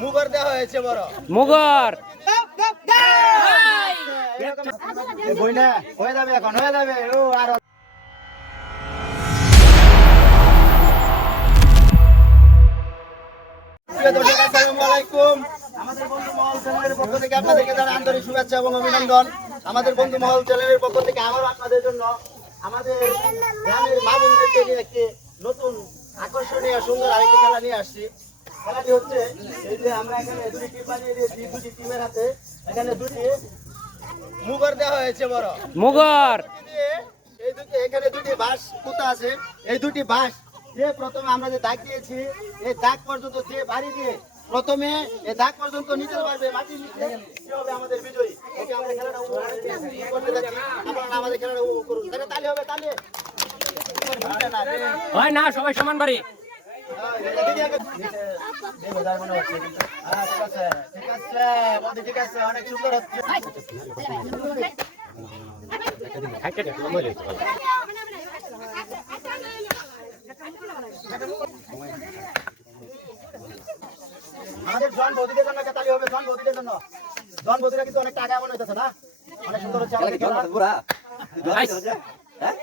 মুগর দেওয়া হয়েছে বড়। মুগর। বই না হয়ে যাবে এখন হয়ে যাবে। ও আর। আসসালামু আলাইকুম। আমাদের বন্ধু মহল চ্যানেলের পক্ষ থেকে আপনাদেরকে জানাই আন্তরিক শুভেচ্ছা এবং অভিনন্দন। আমাদের বন্ধু মহল চ্যানেলের পক্ষ থেকে আবারও আপনাদের জন্য আমাদের গ্রামের মা বোনদেরকে নিয়ে একটি নতুন আকর্ষণীয় সুন্দর আরেকটি খেলা নিয়ে আসছি। খেলাটি হচ্ছে এই যে আমরা এখানে দুটি টিম বানিয়ে দিয়েছি দুটি টিমের হাতে। এখানে দুটি মুগর দেওয়া হয়েছে বড়। মুগর! এই দুটি এখানে দুটি বাঁশ পুঁতা আছে। এই দুটি বাঁশ যে প্রথমে আমরা যে দাগ দিয়েছি এই দাগ পর্যন্ত যে বাড়ি দিয়ে প্রথমে দাগ পর্যন্ত নিতে পারবে মাটি নিতে। হবে আমাদের বিজয়ী। ওকে আমরা খেলাটা উপভোগ করতে আপনারা আমাদের খেলাটা উপভোগ করুন। তাহলে তালি হবে তালি। হয় না সবাই সমান বাড়ি। ঠিক আছে অনেক সুন্দর হচ্ছে আমাদের জন বৌদিদের জন্য একটা তালি হবে জন বৌদিদের জন্য। জন বৌদিরা কিন্তু অনেক টাকা মনে হইতেছে না? অনেক সুন্দর হচ্ছে আমাদের খেলা। হ্যাঁ?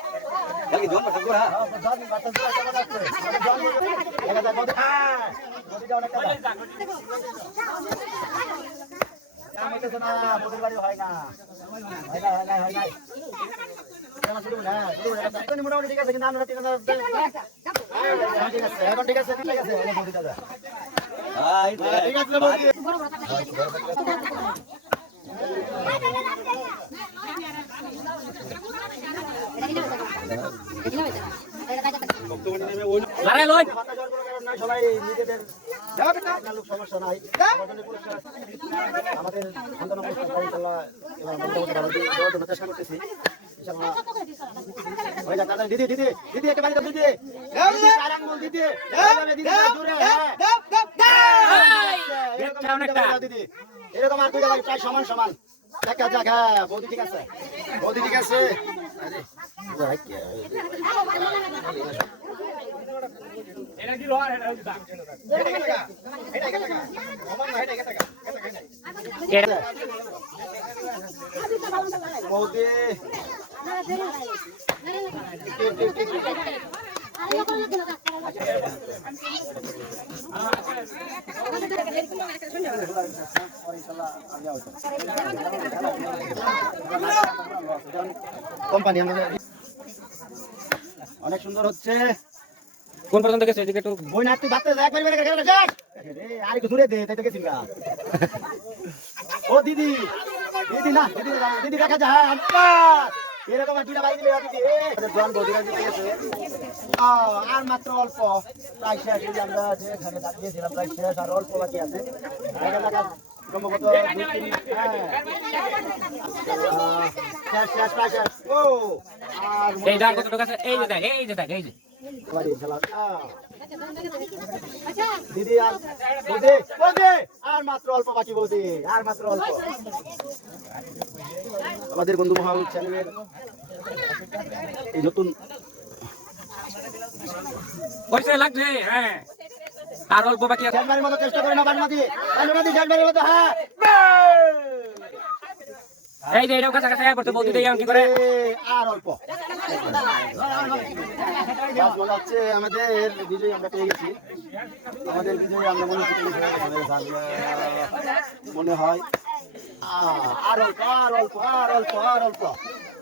হ্যাঁ, হয়? মোটামুটি ঠিক আছে, কিন্তু আমরা ঠিক আছে, এখন ঠিক আছে, ঠিক আছে, সবাই নিজেদের সমস্যা নাই। আমাদের জন্য চেষ্টা করতেছি। হয়ে দাদা, দিদি, দিদি, একটা দিদি। দিদি, দিদি। দিদি, জোরে, হ্যাঁ। এরকম আর দুইটা বাড়ি দাও, দিদি। এরকম আর দুইটা বাড়ি প্রায় সমান সমান। দেখা যাক হ্যাঁ বৌদি ঠিক আছে। বৌদি ঠিক আছে। এটা বৌদি। কোম্পানি অনেক সুন্দর হচ্ছে। কোন পর্যন্ত গেছে এদিকে একটু বই না তুই ভাবতে একবার বের খেলা যাক। আর একটু দূরে দে তাই তো গেছি গা। ও দিদি দিদি না দিদি না, দিদি দেখা যায় আব্বা! এরকম বাড়ি দিলে হবে দিদি জন বৌদিরা আর মাত্র অল্প। প্রায় শেষ আমরা যে এখানে দাঁড়িয়েছিলাম প্রায় শেষ আর অল্প বাকি আছে। তিন হ্যাঁ। শেষ শেষ প্রায় শেষ। ও আর এই কত আছে এই যে দেখ এই যে দেখ এই যে। আহ। দিদি আর আর মাত্র অল্প বাকি বৌদি আর মাত্র অল্প। আমাদের বন্ধু মহল চ্যানেলের এই নতুন পরিচয় লাগছে হ্যাঁ। আর অল্প বাকি আছে। শেষবারের মতো চেষ্টা করে না বানমাদি। বানমাদি শেষবারের মতো হ্যাঁ। এই যে কাছে কাছে পড়তে বলতে দেই কি করে? আর অল্প। মনে হচ্ছে আমাদের বিজয় আমরা পেয়ে গেছি। আমাদের বিজয় আমরা মনে হচ্ছে মনে হয় আর অল্প আর অল্প আর অল্প আর অল্প।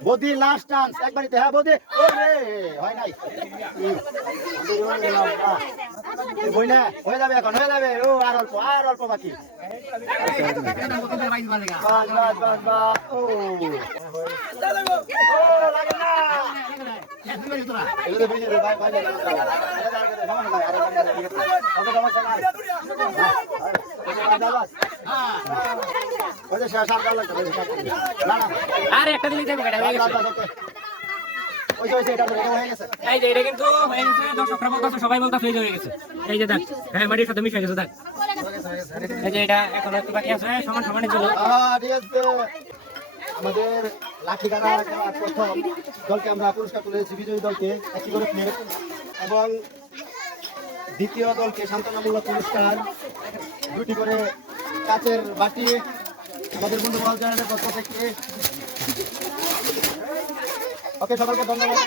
বদি লাস্ট চান্স একবারিতে হ্যাঁ বদি। ওরে হয় নাই। এই না হয়ে যাবে এখন হয়ে যাবে। ও আর অল্প আর অল্প বাকি। বাস বাস ও। লাগে না। হ্যাঁ। আর একটা এটা সবাই বলতেছে, এই হয়ে গেছে। এই যে দেখ হ্যাঁ মাটির সাথে মিশে গেছে, দেখ। এই যে এটা এখন একটু বাকি আছে, সমান আছে। আমাদের লাঠি প্রথম দলকে আমরা পুরস্কার তুলে দিয়েছি বিজয়ী দলকে করে এবং দ্বিতীয় দলকে সান্ত্বনামূলক পুরস্কার, দুটি করে কাচের বাটি আমাদের বন্ধু বল জানালের পক্ষ থেকে ওকে সকলকে ধন্যবাদ